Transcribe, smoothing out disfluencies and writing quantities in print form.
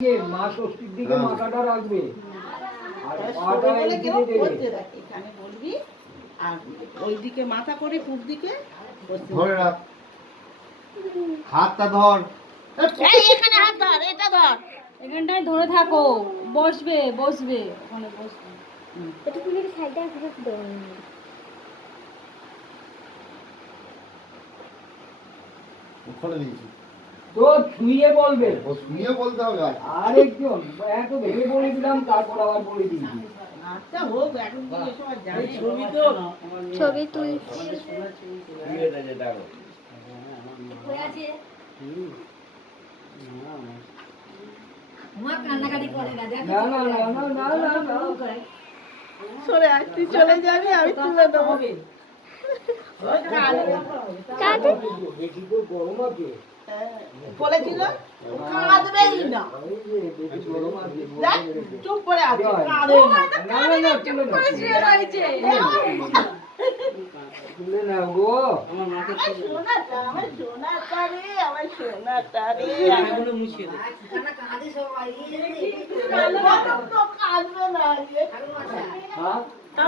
মা ষষ্ঠীর দিকে মাথাটা রাখবে আর পাটা এইদিকে দেবে এখানে বলবি আর ওইদিকে মাথা করে পূব দিকে ধরে রাখ হাতটা ধর এই এখানে হাত ধর এটা ধর এখানটায় ধরে থাকো বসবে বসবে ওখানে বসবে এটা তুমি সাইডে ঘুরে দাও ওখানে নিয়েছি তো ছুঁয়ে বলবে ও শুনিয়ে বলতে হবে আরেকজন এত ভেবে বলে দিলাম তারপর আবার বলে দিলাম আচ্ছা হোক এখন কি এসব আর জানি ছবি তো ছবি তুল না না না না না না না সরে আয় তুই চলে যাবি আমি তুলে দেবো বেশি তো গরম আছে বলেছিল কাঁদবেই না বেশি গরম আছে দেখ চুপ করে আছে কাঁদবে না না না না চলো না তুলে না গো আমার সোনাটা আমার সোনাটা রে আমার সোনাটা রে এগুলো মুছিয়ে দে কাঁদবে না হ্যাঁ